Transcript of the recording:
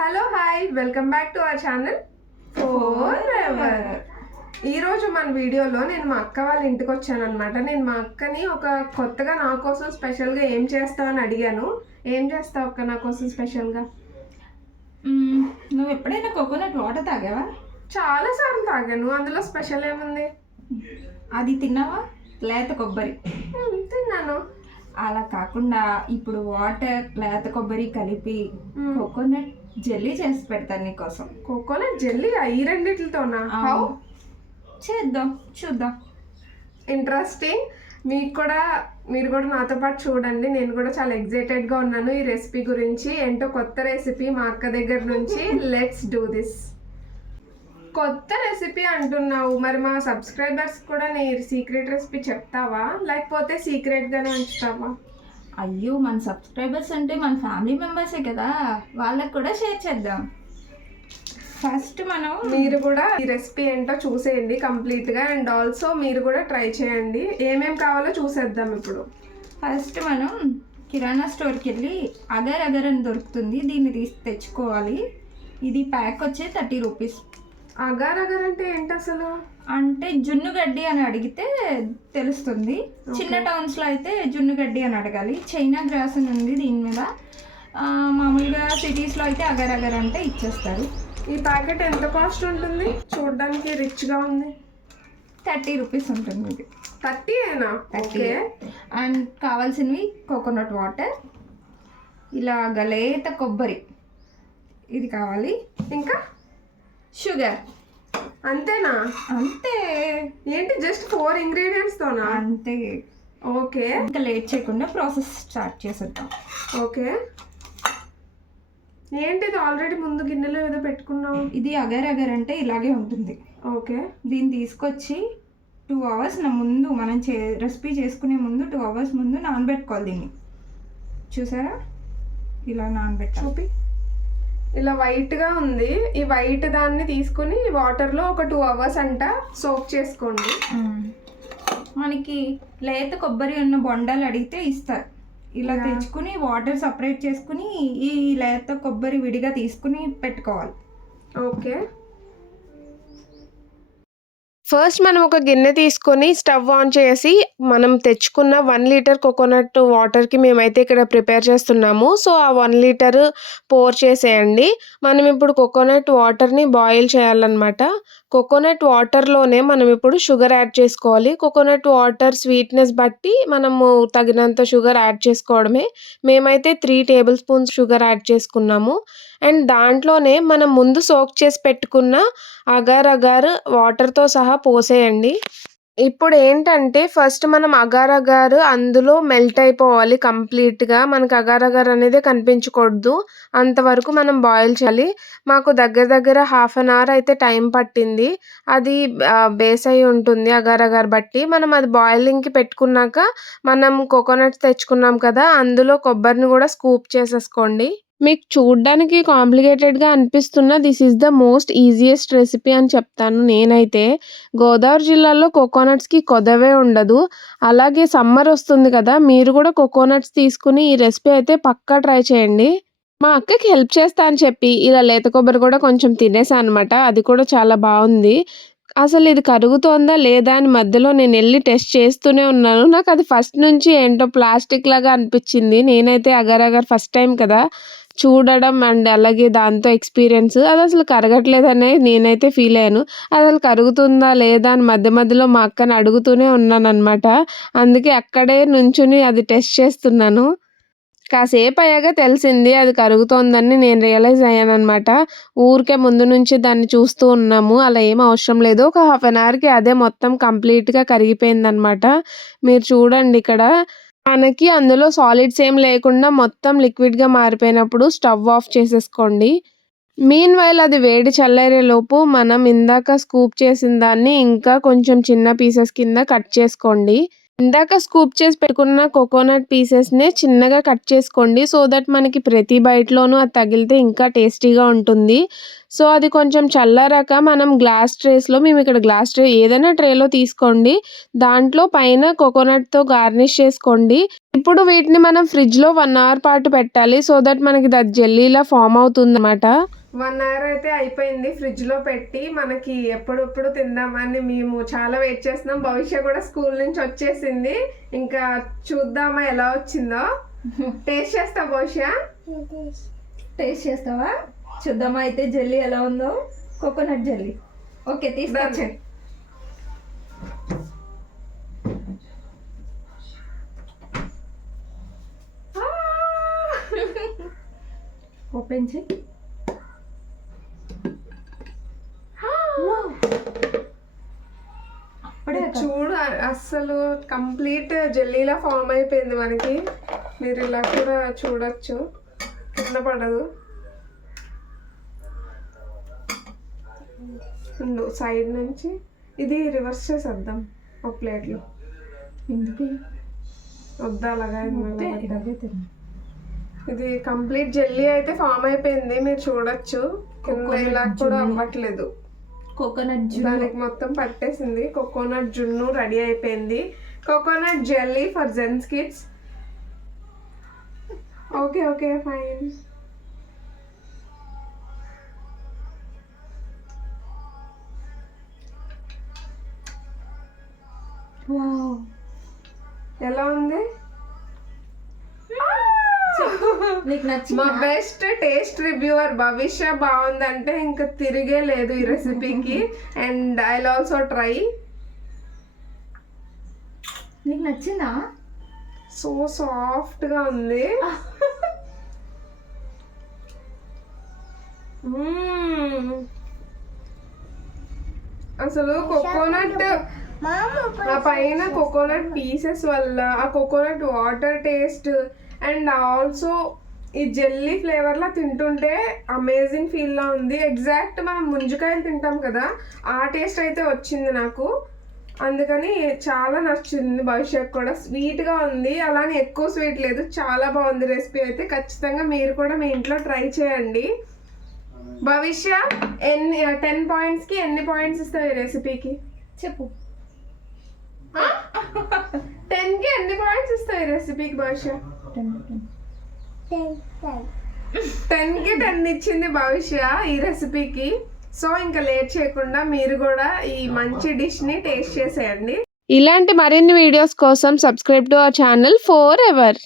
Hello hi welcome back to our channel four ever. ఈరోజు మన వీడియోలో నేను మా అక్క వాళ్ళ ఇంటికి వచ్చాను అనమాట. నేను మా అక్కని ఒక కొత్తగా నా కోసం స్పెషల్గా ఏం చేస్తావు అని అడిగాను. ఏం చేస్తావు అక్క నా కోసం స్పెషల్గా? నువ్వు ఎప్పుడైనా కోకోనట్ వాటర్ తాగావా? చాలాసార్లు తాగాను. అందులో స్పెషల్ ఏముంది? అది తిన్నావా? లేత కొబ్బరి తిన్నాను. అలా కాకుండా ఇప్పుడు వాటర్ లేత కొబ్బరి కలిపి కోకోనట్ జెల్లీ చేసి పెడతాను నీకోసం. కోకోనట్ జెల్లీ ఈ రెండిట్లతోనా? హౌ? చేద్దాం, చూద్దాం. ఇంట్రెస్టింగ్. మీరు కూడా నాతో పాటు చూడండి. నేను కూడా చాలా ఎక్సైటెడ్గా ఉన్నాను ఈ రెసిపీ గురించి. ఏంటో కొత్త రెసిపీ మా అక్క దగ్గర నుంచి. Let's do this. కొత్త రెసిపీ అంటున్నావు, మరి మా సబ్స్క్రైబర్స్ కూడా నీ సీక్రెట్ రెసిపీ చెప్తావా, లేకపోతే సీక్రెట్గానే ఉంచుతావా? అయ్యో, మన సబ్స్క్రైబర్స్ అంటే మన ఫ్యామిలీ మెంబర్సే కదా, వాళ్ళకి కూడా షేర్ చేద్దాం. ఫస్ట్ మీరు కూడా ఈ రెసిపీ ఏంటో చూసేయండి కంప్లీట్గా. అండ్ ఆల్సో మీరు కూడా ట్రై చేయండి. ఏమేమి కావాలో చూసేద్దాం ఇప్పుడు. ఫస్ట్ మనం కిరాణా స్టోర్కి వెళ్ళి అగర్ అగర్ అని దొరుకుతుంది, దీన్ని తెచ్చుకోవాలి. ఇది ప్యాక్ వచ్చే 30 రూపీస్. అగర్ అగర్ అంటే ఏంటి అసలు? అంటే జున్నుగడ్డి అని అడిగితే తెలుస్తుంది. చిన్న టౌన్స్లో అయితే జున్నుగడ్డి అని అడగాలి. చైనా గ్రాస్ అని ఉంది దీని మీద. మామూలుగా సిటీస్లో అయితే అగర్ అగర్ అంటే ఇచ్చేస్తారు. ఈ ప్యాకెట్ ఎంత కాస్ట్ ఉంటుంది? చూడడానికి రిచ్గా ఉంది. 30 రూపీస్ ఉంటుంది ఇది. 30 ఏనా? 30. అండ్ కావాల్సినవి కోకోనట్ వాటర్, ఇలాగ లేత కొబ్బరి ఇది కావాలి, ఇంకా షుగర్. అంతేనా? అంతే. ఏంటి జస్ట్ 4 ఇంగ్రీడియంట్స్తోనా? అంతే. ఓకే, ఇంకా లేట్ చేయకుండా ప్రాసెస్ స్టార్ట్ చేసేద్దాం. ఓకే. ఏంటి ఇది ఆల్రెడీ ముందు గిన్నెలో ఏదో పెట్టుకున్నావు? ఇది అగర్ అగర్ అంటే ఇలాగే ఉంటుంది. ఓకే. దీన్ని తీసుకొచ్చి 2 అవర్స్ ముందు మనం రెసిపీ చేసుకునే ముందు 2 అవర్స్ ముందు నానబెట్టుకోవాలి దీన్ని. చూసారా, ఇలా నానబెట్టాలి. చూపి. ఇలా వైట్గా ఉంది. ఈ వైట్ దాన్ని తీసుకుని వాటర్లో ఒక 2 అవర్స్ అంట సోక్ చేసుకోండి. మనకి లేత కొబ్బరి ఉన్న బొండాలు అడిగితే ఇస్తారు. ఇలా తెచ్చుకుని వాటర్ సపరేట్ చేసుకుని ఈ లేత కొబ్బరి విడిగా తీసుకుని పెట్టుకోవాలి. ఓకే. ఫస్ట్ మనం ఒక గిన్నె తీసుకొని స్టవ్ ఆన్ చేసి మనం తెచ్చుకున్న 1 లీటర్ కోకోనట్ వాటర్కి మేమైతే ఇక్కడ ప్రిపేర్ చేస్తున్నాము. సో ఆ 1 లీటర్ పోర్ చేసేయండి. మనం ఇప్పుడు కోకోనట్ వాటర్ని బాయిల్ చేయాలన్నమాట. కోకోనట్ వాటర్లోనే మనం ఇప్పుడు షుగర్ యాడ్ చేసుకోవాలి. కోకోనట్ వాటర్ స్వీట్నెస్ బట్టి మనము తగినంత షుగర్ యాడ్ చేసుకోవడమే. మేమైతే 3 టేబుల్ స్పూన్స్ షుగర్ యాడ్ చేసుకున్నాము. అండ్ దాంట్లోనే మనం ముందు సోక్ చేసి పెట్టుకున్న అగర్ అగర్ వాటర్తో సహా పోసేయండి. ఇప్పుడు ఏంటంటే ఫస్ట్ మనం అగర్ అగర్ అందులో మెల్ట్ అయిపోవాలి కంప్లీట్గా. మనకు అగర్ అగర్ అనేది కనిపించకూడదు, అంతవరకు మనం బాయిల్ చేయాలి. మాకు దగ్గర 1/2 అవర్ అయితే టైం పట్టింది. అది బేస్ అయి ఉంటుంది అగర్ అగర్ బట్టి. మనం అది బాయిలింగ్కి పెట్టుకున్నాక మనం కోకోనట్స్ తెచ్చుకున్నాం కదా, అందులో కొబ్బరిని కూడా స్కూప్ చేసేసుకోండి. మీకు చూడ్డానికి కాంప్లికేటెడ్గా అనిపిస్తున్న this is the most easiest recipe అని చెప్తాను నేనైతే. గోదావరి జిల్లాలో కోకోనట్స్కి కొదవే ఉండదు. అలాగే సమ్మర్ వస్తుంది కదా, మీరు కూడా కోకోనట్స్ తీసుకుని ఈ రెసిపీ అయితే పక్కా ట్రై చేయండి. మా అక్కకి హెల్ప్ చేస్తా అని చెప్పి ఇలా లేత కొబ్బరి కూడా కొంచెం తినేసాను అనమాట. అది కూడా చాలా బాగుంది. అసలు ఇది కరుగుతోందా లేదా అని మధ్యలో నేను వెళ్ళి టెస్ట్ చేస్తూనే ఉన్నాను. నాకు అది ఫస్ట్ నుంచి ఏంటో ప్లాస్టిక్ లాగా అనిపించింది. నేనైతే అగర్ అగర్ ఫస్ట్ టైం కదా చూడడం అండ్ అలాగే దాంతో ఎక్స్పీరియన్స్. అది అసలు కరగట్లేదనే నేనైతే ఫీల్ అయ్యాను. అసలు కరుగుతుందా లేదా అని మధ్యలో మా అక్కని అడుగుతూనే ఉన్నాను అనమాట. అందుకే అక్కడే నుంచుని అది టెస్ట్ చేస్తున్నాను. కాసేపు అయ్యాక తెలిసింది అది కరుగుతోందని నేను రియలైజ్ అయ్యాను అనమాట. ఊరికే ముందు నుంచి దాన్ని చూస్తూ ఉన్నాము, అలా ఏం అవసరం లేదు. ఒక 1/2 అవర్కి అదే మొత్తం కంప్లీట్గా కరిగిపోయిందనమాట. మీరు చూడండి ఇక్కడ మనకి అందులో సాలిడ్స్ ఏం లేకుండా మొత్తం లిక్విడ్గా మారిపోయినప్పుడు స్టవ్ ఆఫ్ చేసేసుకోండి. మీన్ వైల్ అది వేడి చల్లారేలోపు మనం ఇందాక స్కూప్ చేసిన దాన్ని ఇంకా కొంచెం చిన్న పీసెస్ కింద కట్ చేసుకోండి. ఇందాక స్కూప్ చేసి పెట్టుకున్న కోకోనట్ పీసెస్నే చిన్నగా కట్ చేసుకోండి. సో దట్ మనకి ప్రతి బైట్లోనూ అది తగిలితే ఇంకా టేస్టీగా ఉంటుంది. సో అది కొంచెం చల్లారాక మనం గ్లాస్ ట్రేస్లో, మేము ఇక్కడ గ్లాస్ ట్రే ఏదైనా ట్రేలో తీసుకోండి, దాంట్లో పైన కోకోనట్తో గార్నిష్ చేసుకోండి. ఇప్పుడు వీటిని మనం ఫ్రిడ్జ్లో 1 అవర్ పాటు పెట్టాలి. సో దట్ మనకి అది జెల్లీలా ఫామ్ అవుతుంది అన్నమాట. 1 అవర్ అయితే అయిపోయింది ఫ్రిడ్జ్లో పెట్టి. మనకి ఎప్పుడెప్పుడు తిందామని మేము చాలా వెయిట్ చేస్తున్నాం. భవిష్య కూడా స్కూల్ నుంచి వచ్చేసింది. ఇంకా చూద్దామా ఎలా వచ్చిందో. టేస్ట్ చేస్తా భవిష్య? టేస్ట్ చేస్తావా? చూద్దామా అయితే జెల్లీ ఎలా ఉందో. Coconut jelly. ఓకే, తీసుకొచ్చే. ఓపెన్ చేయి. చూడు, అస్సలు కంప్లీట్ జెల్లీలా ఫామ్ అయిపోయింది మనకి. మీరు ఇలా కూడా చూడొచ్చు, కింద పడదు. సైడ్ నుంచి ఇది రివర్స్ చేసేద్దాం ఒక ప్లేట్లో. ఎందుకు వద్దా అలాగా? ఇది కంప్లీట్ జెల్లీ అయితే ఫామ్ అయిపోయింది, మీరు చూడొచ్చు. కింద ఇలా కూడా అవ్వట్లేదు. కోకోనట్ దానికి మొత్తం పట్టేసింది. కోకోనట్ జున్ను రెడీ అయిపోయింది. Coconut jelly for Jen's kids. Okay okay fine. ఎలా ఉంది? నీకు నచ్చింది? మా బెస్ట్ టేస్ట్ రివ్యూవర్ భవిష్య బాగుందంటే ఇంకా తిరిగే లేదు ఈ రెసిపీకి. And I also try. నీకు నచ్చిందా? సో సాఫ్ట్ గా ఉంది. అసలు కోకోనట్ ఆ పైన కోకోనట్ పీసెస్ వల్ల ఆ coconut water taste and also ఈ జెల్లీ ఫ్లేవర్లా తింటుంటే అమేజింగ్ ఫీల్లా ఉంది. ఎగ్జాక్ట్ మనం ముంజకాయలు తింటాం కదా, ఆ టేస్ట్ అయితే వచ్చింది నాకు. అందుకని చాలా నచ్చింది. భవిష్యత్ కూడా స్వీట్గా ఉంది, అలానే ఎక్కువ స్వీట్ లేదు. చాలా బాగుంది రెసిపీ అయితే. ఖచ్చితంగా మీరు కూడా మీ ఇంట్లో ట్రై చేయండి. భవిష్య 10 పాయింట్స్కి ఎన్ని పాయింట్స్ ఇస్తావు ఈ రెసిపీకి చెప్పు. 10కి ఎన్ని పాయింట్స్ ఇస్తావు ఈ రెసిపీకి భవిష్య? 10కి 10 ఇచ్చింది భవిష్య ఈ రెసిపీకి. సో ఇంకా లేట్ చేయకుండా మీరు కూడా ఈ మంచి డిష్ని టేస్ట్ చేసేయండి. ఇలాంటి మరిన్ని వీడియోస్ కోసం subscribe to our channel for ever.